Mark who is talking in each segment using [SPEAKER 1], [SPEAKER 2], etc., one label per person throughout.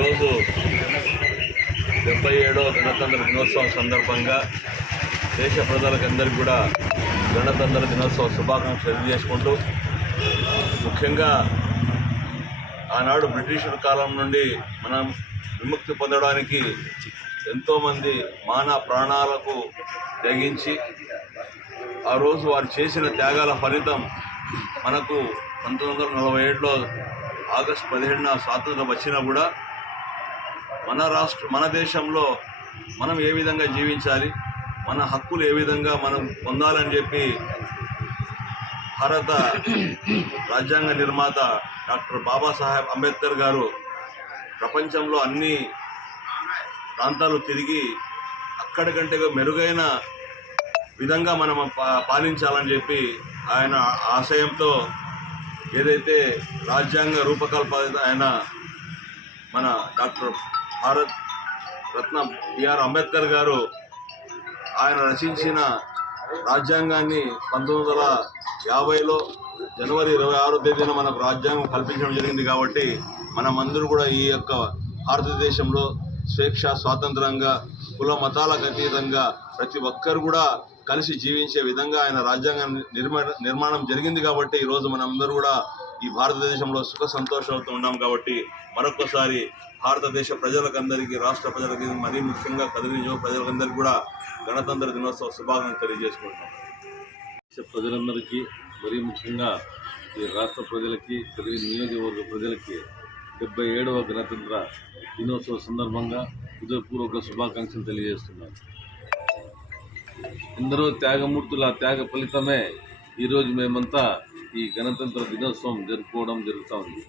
[SPEAKER 1] ఈరోజు డెబ్బై ఏడవ గణతంత్ర దినోత్సవం సందర్భంగా దేశ ప్రజలకందరికీ కూడా గణతంత్ర దినోత్సవ శుభాకాంక్షలు తెలియజేసుకుంటూ ముఖ్యంగా ఆనాడు బ్రిటిషుల కాలం నుండి మనం విముక్తి పొందడానికి ఎంతోమంది మాన ప్రాణాలకు తెగించి ఆ రోజు వారు చేసిన త్యాగాల ఫలితం మనకు పంతొమ్మిది వందల నలభై ఏడులో ఆగస్టు పదిహేడున స్వాతంత్రం వచ్చినా కూడా మన రాష్ట్ర మన దేశంలో మనం ఏ విధంగా జీవించాలి మన హక్కులు ఏ విధంగా మనం పొందాలని చెప్పి భారత రాజ్యాంగ నిర్మాత డాక్టర్ బాబాసాహెబ్ అంబేద్కర్ గారు ప్రపంచంలో అన్ని ప్రాంతాలు తిరిగి అక్కడికంటే మెరుగైన విధంగా మనం పా- పాలించాలని చెప్పి ఆయన ఆశయంతో ఏదైతే రాజ్యాంగ రూపకల్పన ఆయన మన డాక్టర్ భారత్ రత్న బిఆర్ అంబేద్కర్ గారు ఆయన రచించిన రాజ్యాంగాన్ని పంతొమ్మిది వందల యాభైలో జనవరి ఇరవై ఆరో తేదీన మనకు రాజ్యాంగం కల్పించడం జరిగింది కాబట్టి మనమందరూ కూడా ఈ యొక్క భారతదేశంలో స్వేచ్ఛ స్వాతంత్రంగా కుల మతాలకు అతీతంగా ప్రతి ఒక్కరు కూడా కలిసి జీవించే విధంగా ఆయన రాజ్యాంగం నిర్మాణం జరిగింది కాబట్టి ఈరోజు మనందరూ కూడా ఈ భారతదేశంలో సుఖ సంతోషాలతో ఉన్నాం కాబట్టి మరొకసారి భారతదేశ ప్రజలకందరికీ రాష్ట్ర ప్రజలకి మరీ ముఖ్యంగా కదిరి ప్రజలకందరికీ ప్రజలందరికీ కూడా గణతంత్ర దినోత్సవ శుభాకాంక్షలు తెలియజేసుకుంటున్నాం.
[SPEAKER 2] దేశ ప్రజలందరికీ మరీ ముఖ్యంగా ఈ రాష్ట్ర ప్రజలకి కదిరి నియోజకవర్గ ప్రజలకి డెబ్బై ఏడవ గణతంత్ర దినోత్సవ సందర్భంగా హృదయపూర్వక శుభాకాంక్షలు తెలియజేస్తున్నాను. ఎందరో త్యాగమూర్తుల త్యాగ ఫలితమే ఈరోజు మేమంతా ఈ గణతంత్ర దినోత్సవం జరుపుకోవడం జరుగుతూ ఉంది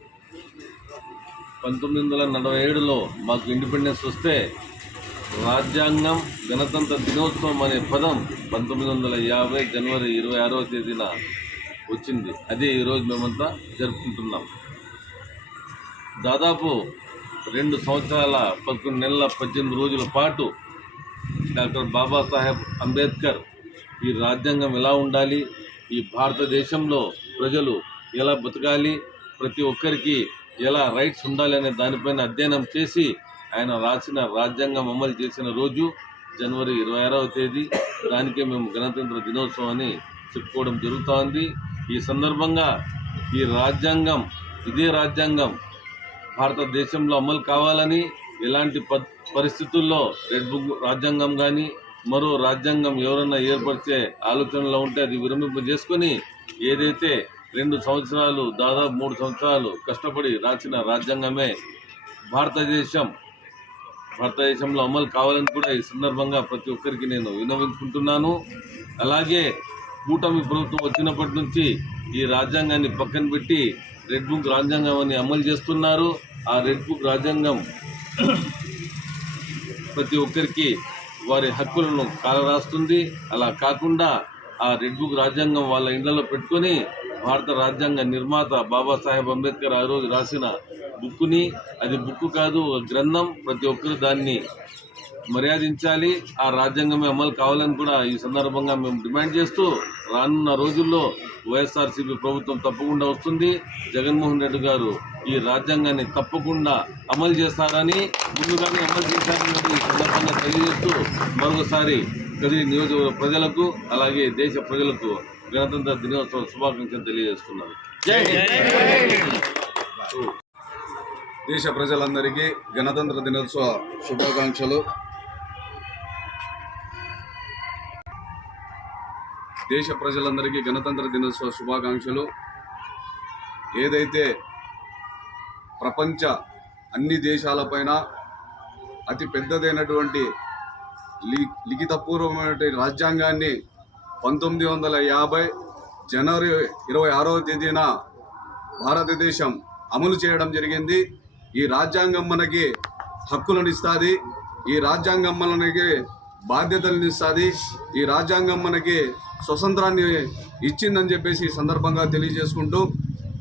[SPEAKER 2] పంతొమ్మిది వందల నలభై ఏడులో మాకు ఇండిపెండెన్స్ వస్తే రాజ్యాంగం గణతంత్ర దినోత్సవం అనే పదం పంతొమ్మిది వందల యాభై జనవరి ఇరవై ఆరవ తేదీన వచ్చింది. అదే ఈరోజు మేమంతా జరుపుకుంటున్నాం. దాదాపు రెండు సంవత్సరాల పదకొండు నెలల పద్దెనిమిది రోజుల పాటు డాక్టర్ బాబాసాహెబ్ అంబేద్కర్ ఈ రాజ్యాంగం ఎలా ఉండాలి ఈ భారతదేశంలో ప్రజలు ఎలా బతకాలి ప్రతి ఒక్కరికి ఎలా రైట్స్ ఉండాలి అనే దానిపైన అధ్యయనం చేసి ఆయన రాసిన రాజ్యాంగం అమలు చేసిన రోజు జనవరి ఇరవై ఆరవ తేదీ దానికే మేము గణతంత్ర దినోత్సవం అని చెప్పుకోవడం జరుగుతోంది ఈ సందర్భంగా ఈ రాజ్యాంగం ఇదే రాజ్యాంగం భారతదేశంలో అమలు కావాలని ఎలాంటి ప పరిస్థితుల్లో రెడ్ బుక్ రాజ్యాంగం కానీ మరో రాజ్యాంగం ఎవరన్నా ఏర్పరిచే ఆలోచనలో ఉంటే అది విరమింపజేసుకొని ఏదైతే రెండు సంవత్సరాలు దాదాపు మూడు సంవత్సరాలు కష్టపడి రాసిన రాజ్యాంగమే భారతదేశం భారతదేశంలో అమలు కావాలని కూడా ఈ సందర్భంగా ప్రతి ఒక్కరికి నేను విన్నవించుకుంటున్నాను. అలాగే కూటమి ప్రభుత్వం వచ్చినప్పటి నుంచి ఈ రాజ్యాంగాన్ని పక్కన పెట్టి రెడ్ బుక్ రాజ్యాంగం అని అమలు చేస్తున్నారు. ఆ రెడ్ బుక్ రాజ్యాంగం ప్రతి ఒక్కరికి వారి హక్కులను కాలరాస్తుంది. అలా కాకుండా ఆ రెడ్ బుక్ రాజ్యాంగం వాళ్ళ ఇండ్లలో పెట్టుకొని భారత రాజ్యాంగ నిర్మాత బాబాసాహెబ్ అంబేద్కర్ ఆ రోజు రాసిన బుక్కుని. అది బుక్ కాదు ఒక గ్రంథం. ప్రతి ఒక్కరు దాన్ని మర్యాదించాలి. ఆ రాజ్యాంగమే అమలు కావాలని కూడా ఈ సందర్భంగా మేము డిమాండ్ చేస్తూ రానున్న రోజుల్లో వైఎస్ఆర్సీపీ ప్రభుత్వం తప్పకుండా వస్తుంది. జగన్మోహన్ రెడ్డి గారు ఈ రాజ్యాంగాన్ని తప్పకుండా అమలు చేస్తారని ముందుగానే అమలు చేశారని ఈ సందర్భంగా తెలియజేస్తూ మరొకసారి కదిరి నియోజకవర్గ ప్రజలకు అలాగే దేశ ప్రజలకు గణతంత్ర దినోత్సవ శుభాకాంక్షలు తెలియజేస్తున్నాను. జై హింద్.
[SPEAKER 3] దేశ ప్రజలందరికీ గణతంత్ర దినోత్సవ శుభాకాంక్షలు. దేశ ప్రజలందరికీ గణతంత్ర దినోత్సవ శుభాకాంక్షలు. ఏదైతే ప్రపంచ అన్ని దేశాలపైన అతి పెద్దదైనటువంటి లి లిఖితపూర్వమైనటువంటి రాజ్యాంగాన్ని పంతొమ్మిది వందల యాభై జనవరి ఇరవై ఆరవ తేదీన భారతదేశం అమలు చేయడం జరిగింది. ఈ రాజ్యాంగం మనకి హక్కులను ఇస్తుంది. ఈ రాజ్యాంగం మనకి బాధ్యతలను ఇస్తుంది ఈ రాజ్యాంగం మనకి స్వతంత్రాన్ని ఇచ్చిందని చెప్పేసి ఈ సందర్భంగా తెలియజేసుకుంటూ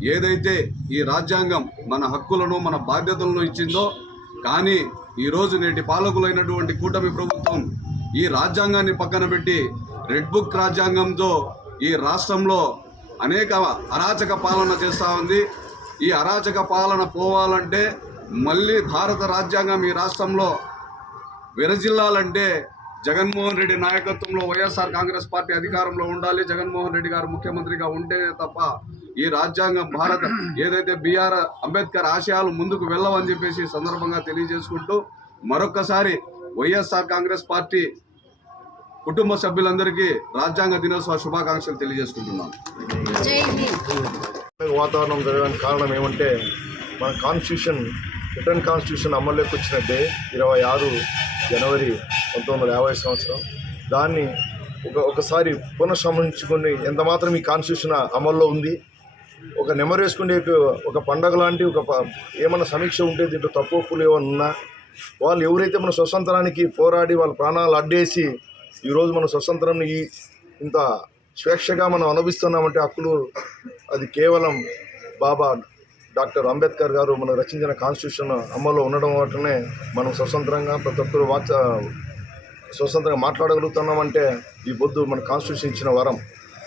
[SPEAKER 3] ఏదైతే ఈ రాజ్యాంగం మన హక్కులను మన బాధ్యతలను ఇచ్చిందో కానీ ఈరోజు నేటి పాలకులైనటువంటి కూటమి ప్రభుత్వం ఈ రాజ్యాంగాన్ని పక్కన పెట్టి రెడ్ బుక్ రాజ్యాంగంతో ఈ రాష్ట్రంలో అనేక అరాచక పాలన చేస్తూ ఉంది. ఈ అరాచక పాలన పోవాలంటే మళ్ళీ భారత రాజ్యాంగం ఈ రాష్ట్రంలో విరజిల్లాలంటే జగన్మోహన్ రెడ్డి నాయకత్వంలో వైఎస్ఆర్ కాంగ్రెస్ పార్టీ అధికారంలో ఉండాలి. జగన్మోహన్ రెడ్డి గారు ముఖ్యమంత్రిగా ఉంటే తప్ప ఈ రాజ్యాంగం భారత ఏదైతే బిఆర్ అంబేద్కర్ ఆశయాలు ముందుకు వెళ్ళవని చెప్పేసి సందర్భంగా తెలియజేసుకుంటూ మరొక్కసారి వైఎస్ఆర్ కాంగ్రెస్ పార్టీ కుటుంబ సభ్యులందరికీ రాజ్యాంగ దినోత్సవ శుభాకాంక్షలు తెలియజేసుకుంటున్నాను.
[SPEAKER 4] వాతావరణం జరగడానికి కారణం ఏమంటే మన కాన్స్టిట్యూషన్ రిటర్న్ కాన్స్టిట్యూషన్ అమల్లోకి వచ్చిన డే ఇరవై ఆరు జనవరి పంతొమ్మిది వందల యాభై సంవత్సరం. దాన్ని ఒక ఒకసారి పునఃసమరించుకొని ఎంత మాత్రం ఈ కాన్స్టిట్యూషన్ అమల్లో ఉంది ఒక నెమరు వేసుకునే ఒక పండగ లాంటి ఒక ప- ఏమన్నా సమీక్ష ఉంటే దీంట్లో తప్పు ఒప్పులు ఏమన్నా ఉన్నా వాళ్ళు ఎవరైతే మన స్వతంత్రానికి పోరాడి వాళ్ళ ప్రాణాలు అడ్డేసి ఈరోజు మన స్వతంత్రం ఈ ఇంత స్వేచ్ఛగా మనం అనుభవిస్తున్నామంటే హక్కులు అది కేవలం బాబా డాక్టర్ అంబేద్కర్ గారు మనం రచించిన కాన్స్టిట్యూషన్ అమల్లో ఉండడం వల్లనే మనం స్వతంత్రంగా ప్రతి ఒక్కరు వాచ స్వతంత్రంగా మాట్లాడగలుగుతున్నామంటే ఈ బొద్దు మన కాన్స్టిట్యూషన్ ఇచ్చిన వరం.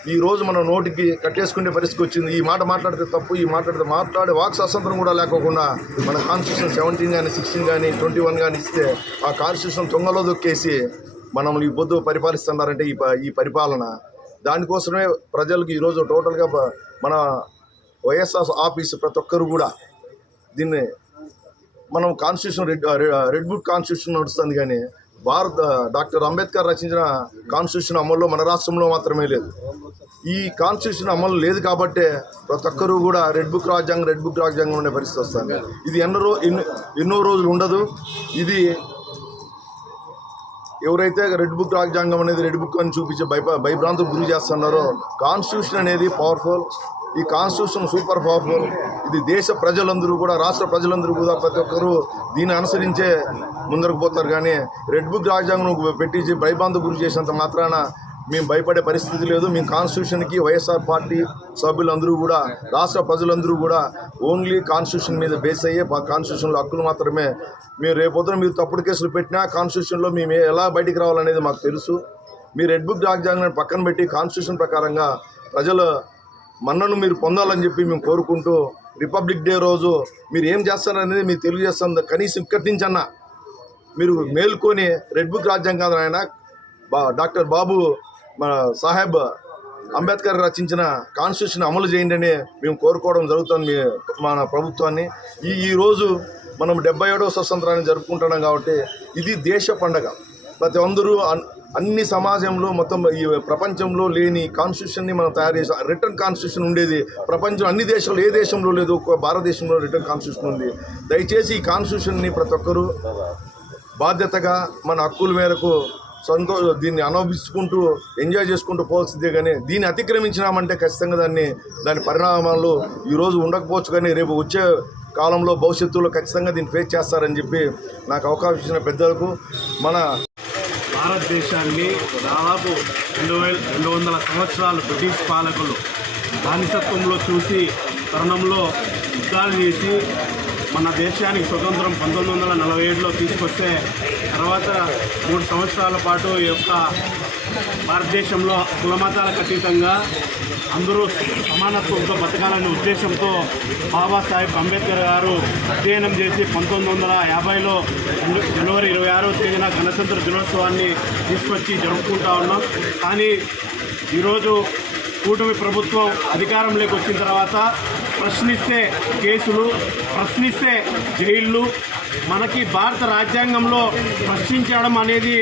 [SPEAKER 4] ఈ రోజు మన నోటికి కట్టేసుకునే పరిస్థితి వచ్చింది. ఈ మాట మాట్లాడితే తప్పు ఈ మాట్లాడితే మాట్లాడే వాక్ స్వాతంత్రం కూడా లేకోకుండా మన కాన్స్టిట్యూషన్ సెవెంటీన్ కానీ సిక్స్టీన్ కానీ ట్వంటీ వన్ కానీ ఇస్తే ఆ కాన్స్టిట్యూషన్ తొంగలో దొక్కేసి మనం ఈ పొద్దు పరిపాలిస్తున్నారంటే ఈ ప- ఈ పరిపాలన. దానికోసమే ప్రజలకు ఈరోజు టోటల్గా మన వైఎస్ఆర్ ఆఫీస్ ప్రతి ఒక్కరు కూడా దీన్ని మనం constitution red red book constitution నడుస్తుంది కానీ భారత డాక్టర్ అంబేద్కర్ రచించిన కాన్స్టిట్యూషన్ అమల్లో మన రాష్ట్రంలో మాత్రమే లేదు. ఈ కాన్స్టిట్యూషన్ అమలు లేదు కాబట్టే ప్రతి ఒక్కరూ కూడా రెడ్ బుక్ రాజ్యాంగం రెడ్ బుక్ రాజ్యాంగం ఉండే పరిస్థితి వస్తుంది. ఇది ఎన్నో ఎన్నో ఎన్నో రోజులు ఉండదు. ఇది ఎవరైతే రెడ్ బుక్ రాజ్యాంగం అనేది రెడ్ బుక్ అని చూపించి భయ భయభ్రాంతులు గురి చేస్తున్నారో కాన్స్టిట్యూషన్ అనేది పవర్ఫుల్ ఈ కాన్స్టిట్యూషన్ సూపర్ పవర్ఫుల్ ఇది దేశ ప్రజలందరూ కూడా రాష్ట్ర ప్రజలందరూ కూడా ప్రతి ఒక్కరూ దీన్ని అనుసరించే ముందరకు పోతారు. కానీ రెడ్ బుక్ రాజ్యాంగం పెట్టించి భయబాంధ గురి చేసినంత మాత్రాన మేము భయపడే పరిస్థితి లేదు. మేము కాన్స్టిట్యూషన్కి వైఎస్ఆర్ పార్టీ సభ్యులందరూ కూడా రాష్ట్ర ప్రజలందరూ కూడా ఓన్లీ కాన్స్టిట్యూషన్ మీద బేస్ అయ్యే కాన్స్టిట్యూషన్లో హక్కులు మాత్రమే. మీరు రేపొద్దున మీరు తప్పుడు కేసులు పెట్టినా కాన్స్టిట్యూషన్లో మేము ఎలా బయటికి రావాలనేది మాకు తెలుసు. మీ రెడ్ బుక్ రాజ్యాంగాన్ని పక్కన పెట్టి కాన్స్టిట్యూషన్ ప్రకారంగా ప్రజలు మన్నను మీరు పొందాలని చెప్పి మేము కోరుకుంటూ రిపబ్లిక్ డే రోజు మీరు ఏం చేస్తారనేది మీరు తెలియజేస్తాం. కనీసం ఇక్కడి నుంచి అన్న మీరు మేల్కొని రెడ్ బుక్ రాజ్యాంగం ఆయన బా డాక్టర్ బాబు మన సాహెబ్ అంబేద్కర్ రచించిన కాన్స్టిట్యూషన్ అమలు చేయండి అని మేము కోరుకోవడం జరుగుతుంది మీ- మన ప్రభుత్వాన్ని. ఈ ఈరోజు మనం డెబ్బై ఏడవ స్వతంత్రాన్ని జరుపుకుంటున్నాం కాబట్టి ఇది దేశ పండగ. ప్రతి అందరూ అన్- అన్ని సమాజంలో మొత్తం ఈ ప్రపంచంలో లేని కాన్స్టిట్యూషన్ని మనం తయారు చేసాం రిటర్న్ కాన్స్టిట్యూషన్ ఉండేది. ప్రపంచం అన్ని దేశాలు ఏ దేశంలో లేదు ఒక్క భారతదేశంలో రిటర్న్ కాన్స్టిట్యూషన్ ఉంది. దయచేసి ఈ కాన్స్టిట్యూషన్ని ప్రతి ఒక్కరూ బాధ్యతగా మన హక్కుల మేరకు సంతో దీన్ని అనుభవించుకుంటూ ఎంజాయ్ చేసుకుంటూ పోవాల్సిందే కానీ దీన్ని అతిక్రమించినామంటే ఖచ్చితంగా దాన్ని దాని పరిణామాలు ఈరోజు ఉండకపోవచ్చు కానీ రేపు వచ్చే కాలంలో భవిష్యత్తులో ఖచ్చితంగా దీన్ని ఫేస్ చేస్తారని చెప్పి నాకు అవకాశం ఇచ్చిన పెద్దలకు మన
[SPEAKER 5] భారతదేశాన్ని దాదాపు రెండు వేల రెండు వందల సంవత్సరాలు బ్రిటిష్ పాలకులు బానిసత్వంలో చూసి తరుణంలో యుద్ధాలు చేసి మన దేశానికి స్వతంత్రం పంతొమ్మిది వందల నలభై ఏడులో తీసుకొస్తే తర్వాత మూడు సంవత్సరాల పాటు ఈ యొక్క భారతదేశంలో కులమతాలకు అతీతంగా అందరూ సమానత్వంతో బతకాలనే ఉద్దేశంతో బాబాసాహెబ్ అంబేద్కర్ గారు అధ్యయనం చేసి పంతొమ్మిది వందల యాభైలో జనవరి ఇరవై ఆరో తేదీన గణతంత్ర దినోత్సవాన్ని తీసుకొచ్చి జరుపుకుంటా ఉన్నాం. కానీ ఈరోజు కూటమి ప్రభుత్వం అధికారంలోకి వచ్చిన తర్వాత ప్రశ్నిస్తే కేసులు ప్రశ్నిస్తే జైళ్ళు మనకి భారత రాజ్యాంగంలో ప్రశ్నించడం అనేది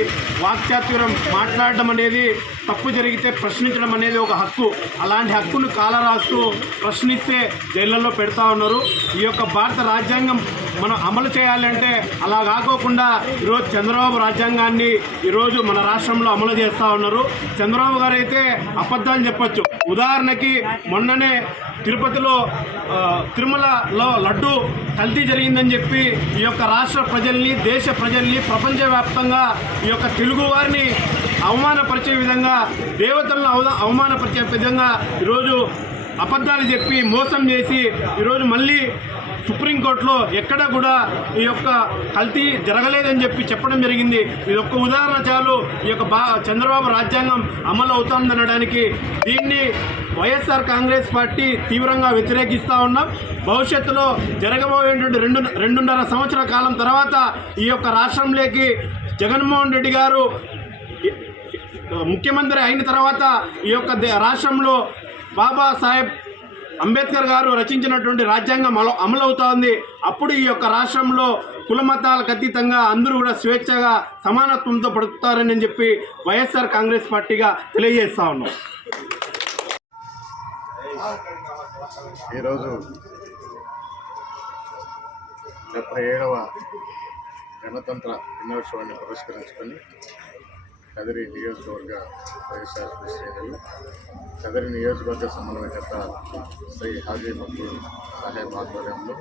[SPEAKER 5] వాక్చాతుర్యం మాట్లాడడం అనేది తప్పు జరిగితే ప్రశ్నించడం అనేది ఒక హక్కు. అలాంటి హక్కును కాలరాస్తూ ప్రశ్నిస్తే జైళ్ళల్లో పెడతా ఉన్నారు. ఈ యొక్క భారత రాజ్యాంగం మనం అమలు చేయాలంటే అలా కాకోకుండా ఈరోజు చంద్రబాబు రాజ్యాంగాన్ని ఈరోజు మన రాష్ట్రంలో అమలు చేస్తూ ఉన్నారు. చంద్రబాబు గారు అయితే అబద్ధాలు చెప్పచ్చు. ఉదాహరణకి మొన్ననే తిరుపతిలో తిరుమలలో లడ్డు కల్తీ జరిగిందని చెప్పి ఈ యొక్క రాష్ట్ర ప్రజల్ని దేశ ప్రజల్ని ప్రపంచవ్యాప్తంగా ఈ యొక్క తెలుగు వారిని అవమానపరిచే విధంగా దేవతలను అవ అవమానపరిచే విధంగా ఈరోజు అబద్ధాలు చెప్పి మోసం చేసి ఈరోజు మళ్ళీ సుప్రీంకోర్టులో ఎక్కడ కూడా ఈ యొక్క కల్తీ జరగలేదని చెప్పి చెప్పడం జరిగింది. ఇది ఒక్క ఉదాహరణ చాలు. ఈ యొక్క బా చంద్రబాబు రాజ్యాంగం అమలు అవుతుందనడానికి దీన్ని వైఎస్ఆర్ కాంగ్రెస్ పార్టీ తీవ్రంగా వ్యతిరేకిస్తూ ఉన్నాం. భవిష్యత్తులో జరగబోయేటువంటి రెండు రెండున్నర సంవత్సరాల కాలం తర్వాత ఈ యొక్క రాష్ట్రంలోకి జగన్మోహన్ రెడ్డి గారు ముఖ్యమంత్రి అయిన తర్వాత ఈ యొక్క దే- రాష్ట్రంలో బాబాసాహెబ్ అంబేద్కర్ గారు రచించినటువంటి రాజ్యాంగం అమలు అమలవుతోంది. అప్పుడు ఈ యొక్క రాష్ట్రంలో కులమతాలకు అతీతంగా అందరూ కూడా స్వేచ్ఛగా సమానత్వంతో పడుతారని చెప్పి వైఎస్ఆర్ కాంగ్రెస్ పార్టీగా తెలియజేస్తా ఉన్నాం.
[SPEAKER 6] ఈరోజు డెబ్బై ఏడవ గణతంత్ర దినోత్సవాన్ని పురస్కరించుకొని కదిరి నియోజకవర్గ వైఎస్ఆర్ శ్రేణులు కదిరి నియోజకవర్గ సమన్వయకర్త శ్రీ హాజీ మక్బూల్ సాహెబ్ ఆధ్వర్యంలో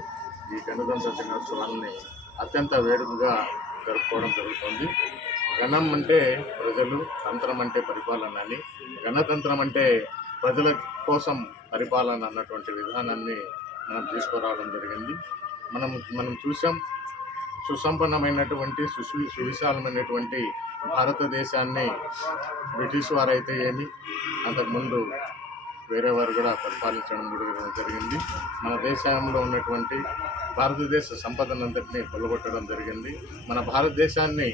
[SPEAKER 6] ఈ గణతంత్ర దినోత్సవాన్ని అత్యంత వేడుకగా జరుపుకోవడం జరుగుతుంది. గణం అంటే ప్రజలు తంత్రం అంటే పరిపాలన అని గణతంత్రం అంటే ప్రజల కోసం పరిపాలన అన్నటువంటి విధానాన్ని మనం తీసుకురావడం జరిగింది. మనం మనం చూసాం సుసంపన్నమైనటువంటి సుసు సువిశాలమైనటువంటి భారతదేశాన్ని బ్రిటిష్ వారైతే ఏమి అంతకుముందు వేరే వారు కూడా పరిపాలించడం కూడా జరిగింది. మన దేశంలో ఉన్నటువంటి భారతదేశ సంపదనంతటినీ కొల్లగొట్టడం జరిగింది. మన భారతదేశాన్ని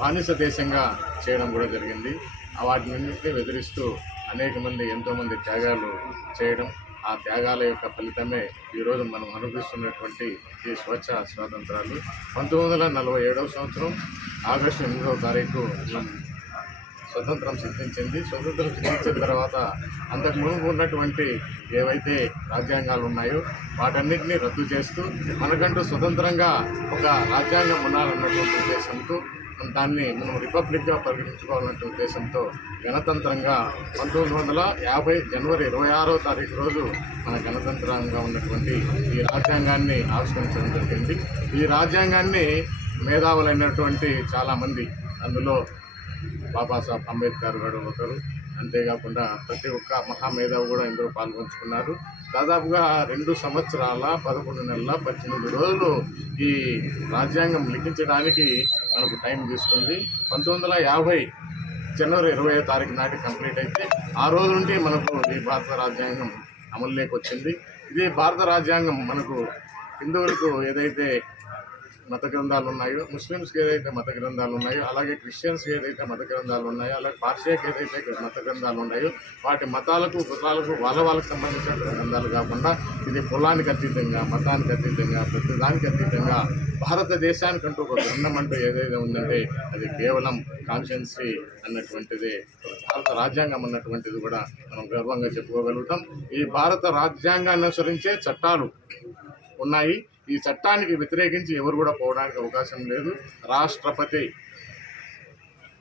[SPEAKER 6] బానిస దేశంగా చేయడం కూడా జరిగింది. ఆ వాటినన్నింటినీ ఎదిరిస్తూ అనేక మంది ఎంతోమంది త్యాగాలు చేయడం ఆ త్యాగాల యొక్క ఫలితమే ఈరోజు మనం అనుభవిస్తున్నటువంటి ఈ స్వచ్ఛ స్వాతంత్రాలు. పంతొమ్మిది వందల నలభై ఏడవ సంవత్సరం ఆగస్టు ఎనిమిదవ తారీఖు మనం స్వతంత్రం సిద్ధించింది. స్వతంత్రం సిద్ధించిన తర్వాత అంతకు ముందు ఉన్నటువంటి ఏవైతే రాజ్యాంగాలు ఉన్నాయో వాటన్నిటినీ రద్దు చేస్తూ మనకంటూ స్వతంత్రంగా ఒక రాజ్యాంగం ఉండాలన్నటువంటి ఉద్దేశంతో దాన్ని మనం రిపబ్లిక్గా పరిగణించుకోవాలనే ఉద్దేశంతో గణతంత్రంగా పంతొమ్మిది వందల యాభై జనవరి ఇరవై ఆరో తారీఖు రోజు మన గణతంత్రంగా ఉన్నటువంటి ఈ రాజ్యాంగాన్ని ఆవిష్కరించడం జరిగింది. ఈ రాజ్యాంగాన్ని మేధావులైనటువంటి చాలామంది అందులో బాబాసాహెబ్ అంబేద్కర్ గారు ఒకరు అంతేకాకుండా ప్రతి ఒక్క మహామేధావి కూడా ఇందులో పాల్గొంచుకున్నారు. దాదాపుగా రెండు సంవత్సరాల పదకొండు నెలల పద్దెనిమిది రోజులు ఈ రాజ్యాంగం లిఖించడానికి మనకు టైం తీసుకుంది. పంతొమ్మిది వందల యాభై జనవరి ఇరవై తారీఖు నాటి కంప్లీట్ అయితే ఆ రోజు నుండి మనకు ఈ భారత రాజ్యాంగం అమలులోకి వచ్చింది. ఇది భారత రాజ్యాంగం మనకు హిందువులకు ఏదైతే మత గ్రంథాలు ఉన్నాయో ముస్లిమ్స్కి ఏదైతే మత గ్రంథాలు ఉన్నాయో అలాగే క్రిస్టియన్స్కి ఏదైతే మత గ్రంథాలు ఉన్నాయో అలాగే పార్షియాకి ఏదైతే మత గ్రంథాలు ఉన్నాయో వాటి మతాలకు కులాలకు వాళ్ళ వాళ్ళకి సంబంధించిన గ్రంథాలు కాకుండా ఇది కులానికి అతీతంగా మతానికి అతీతంగా ప్రతిదానికి అతీతంగా భారతదేశానికంటూ ఒక గ్రంథం అంటూ ఏదైతే ఉందంటే అది కేవలం కాన్షియన్సీ అన్నటువంటిది. భారత రాజ్యాంగం అన్నటువంటిది కూడా మనం గర్వంగా చెప్పుకోగలుగుతాం. ఈ భారత రాజ్యాంగాన్ని అనుసరించే చట్టాలు ఉన్నాయి. ఈ చట్టానికి వ్యతిరేకించి ఎవరు కూడా పోవడానికి అవకాశం లేదు. రాష్ట్రపతి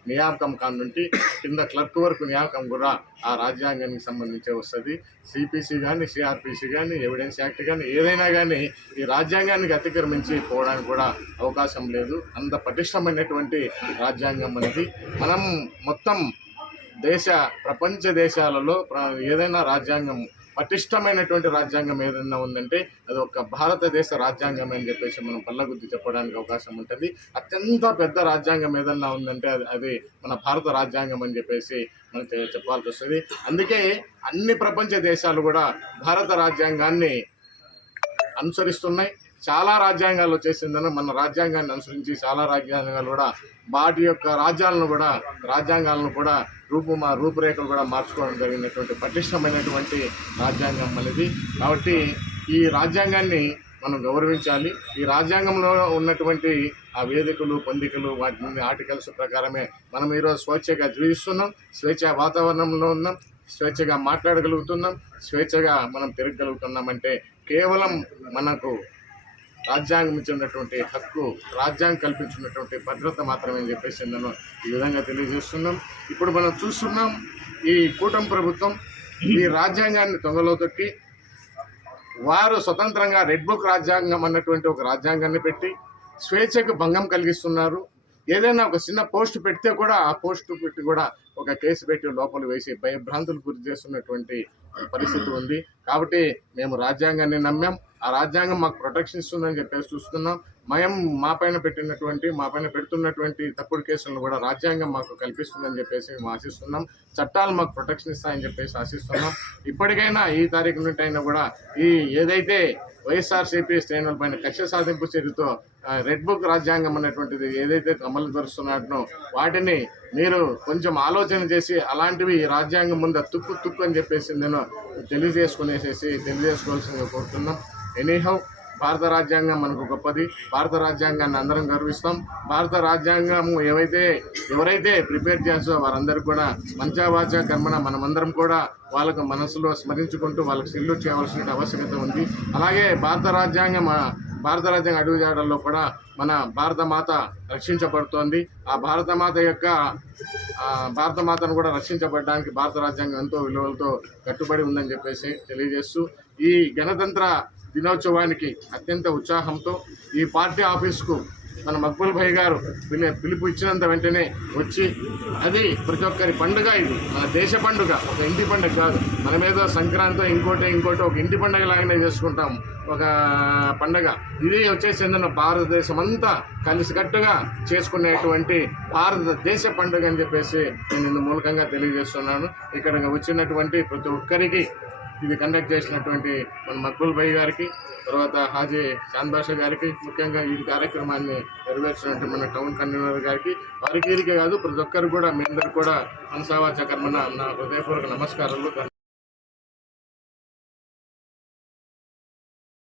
[SPEAKER 6] నియామకం కానుండి కింద క్లర్క్ వరకు నియామకం కూడా ఆ రాజ్యాంగానికి సంబంధించే వస్తుంది. సిపిసి కానీ సిఆర్పిసి కానీ ఎవిడెన్స్ యాక్ట్ కానీ ఏదైనా కానీ ఈ రాజ్యాంగానికి అతిక్రమించి పోవడానికి కూడా అవకాశం లేదు. అంత పటిష్టమైనటువంటి రాజ్యాంగం అనేది మనం మొత్తం దేశ ప్రపంచ దేశాలలో ఏదైనా రాజ్యాంగం పటిష్టమైనటువంటి రాజ్యాంగం ఏదైనా ఉందంటే అది ఒక భారతదేశ రాజ్యాంగం అని చెప్పేసి మనం పల్లగుద్ది చెప్పడానికి అవకాశం ఉంటుంది. అత్యంత పెద్ద రాజ్యాంగం ఏదన్నా ఉందంటే అది అది మన భారత రాజ్యాంగం అని చెప్పేసి మనం చెప్పాల్సి వస్తుంది. అందుకే అన్ని ప్రపంచ దేశాలు కూడా భారత రాజ్యాంగాన్ని అనుసరిస్తున్నాయి. చాలా రాజ్యాంగాలు వచ్చేసిందని మన రాజ్యాంగాన్ని అనుసరించి చాలా రాజ్యాంగాలు కూడా వాటి యొక్క రాజ్యాలను కూడా రాజ్యాంగాలను కూడా రూపు మా రూపురేఖలు కూడా మార్చుకోవడం జరిగినటువంటి పటిష్టమైనటువంటి రాజ్యాంగం అనేది. కాబట్టి ఈ రాజ్యాంగాన్ని మనం గౌరవించాలి. ఈ రాజ్యాంగంలో ఉన్నటువంటి ఆ వేదికలు పొందికలు వాటి ఆర్టికల్స్ ప్రకారమే మనం ఈరోజు స్వేచ్ఛగా జీవిస్తున్నాం స్వేచ్ఛ వాతావరణంలో ఉన్నాం స్వేచ్ఛగా మాట్లాడగలుగుతున్నాం స్వేచ్ఛగా మనం తిరగగలుగుతున్నామంటే కేవలం మనకు రాజ్యాంగం ఇచ్చినటువంటి హక్కు రాజ్యాంగం కల్పించినటువంటి భద్రత మాత్రమే అని చెప్పేసి నేను ఈ విధంగా తెలియజేస్తున్నాం. ఇప్పుడు మనం చూస్తున్నాం ఈ కూటమి ప్రభుత్వం ఈ రాజ్యాంగాన్ని తొంగలో తొక్కి వారు స్వతంత్రంగా రెడ్ బుక్ రాజ్యాంగం అన్నటువంటి ఒక రాజ్యాంగాన్ని పెట్టి స్వేచ్ఛకు భంగం కలిగిస్తున్నారు. ఏదైనా ఒక చిన్న పోస్ట్ పెడితే కూడా ఆ పోస్ట్ పెట్టి కూడా ఒక కేసు పెట్టి లోపల వేసి భయభ్రాంతులు గురి చేస్తున్నటువంటి పరిస్థితి ఉంది. కాబట్టి మేము రాజ్యాంగాన్ని నమ్మాం. ఆ రాజ్యాంగం మాకు ప్రొటెక్షన్ ఇస్తుందని చెప్పేసి చూస్తున్నాం. మేము మా పైన పెట్టినటువంటి మా పైన పెడుతున్నటువంటి తప్పుడు కేసులను కూడా రాజ్యాంగం మాకు కల్పిస్తుందని చెప్పేసి మేము ఆశిస్తున్నాం. చట్టాలు మాకు ప్రొటెక్షన్ ఇస్తాయని చెప్పేసి ఆశిస్తున్నాం. ఇప్పటికైనా ఈ తారీఖు నుండి అయినా కూడా ఈ ఏదైతే వైఎస్ఆర్సీపీ శ్రేణుల పైన కక్ష సాధింపు చర్యతో రెడ్ బుక్ రాజ్యాంగం అనేటువంటిది ఏదైతే అమలు పరుస్తున్నాడో వాటిని మీరు కొంచెం ఆలోచన చేసి అలాంటివి రాజ్యాంగం ముందు తుక్కు తుక్కు అని చెప్పేసి నేను తెలియజేసుకునేసేసి తెలియజేసుకోవాల్సిందిగా కోరుతున్నాం. ఎనీహౌ భారత రాజ్యాంగం మనకు గొప్పది. భారత రాజ్యాంగాన్ని అందరం గర్విస్తాం. భారత రాజ్యాంగం ఏవైతే ఎవరైతే ప్రిపేర్ చేస్తారో వారందరూ కూడా మంచావాచ కర్మణ మనమందరం కూడా వాళ్ళకు మనసులో స్మరించుకుంటూ వాళ్ళకి సెల్యూట్ చేయవలసిన ఆవశ్యకత ఉంది. అలాగే భారత రాజ్యాంగం భారత రాజ్యాంగ అడుగుజాడల్లో కూడా మన భారతమాత రక్షించబడుతోంది. ఆ భారత మాత యొక్క భారతమాతను భారత మాతను కూడా రక్షించబడడానికి భారత రాజ్యాంగం ఎంతో విలువలతో కట్టుబడి ఉందని చెప్పేసి తెలియజేస్తూ ఈ గణతంత్ర దినోత్సవానికి అత్యంత ఉత్సాహంతో ఈ పార్టీ ఆఫీస్కు మన మక్బుల్ భాయ్ గారు పిలి పిలుపు ఇచ్చినంత వెంటనే వచ్చి అది ప్రతి ఒక్కరి పండుగ ఇది. మన దేశ పండుగ ఒక ఇంటి పండుగ కాదు. మనమేదో సంక్రాంతి ఇంకోటి ఇంకోటి ఒక ఇంటి పండుగ లాగానే చేసుకుంటాం. ఒక పండగ. ఇది వచ్చేసి భారతదేశం అంతా కలిసికట్టుగా చేసుకునేటువంటి భారతదేశ పండుగ అని చెప్పేసి నేను ఇందు మూలకంగా తెలియజేస్తున్నాను. ఇక్కడ వచ్చినటువంటి ప్రతి ఒక్కరికి ఇది కండక్ట్ చేసినటువంటి మన మక్బుల్ భాయ్ గారికి తర్వాత హాజీ చాంద్ గారికి ముఖ్యంగా ఈ కార్యక్రమాన్ని నెరవేర్చినటువంటి మన టౌన్ కన్వీనర్ గారికి వారికి వీరికి కాదు ప్రతి ఒక్కరు కూడా మీ అందరికి కూడా మనసావాచ కర్మన నా హృదయపూర్వక నమస్కారాలు.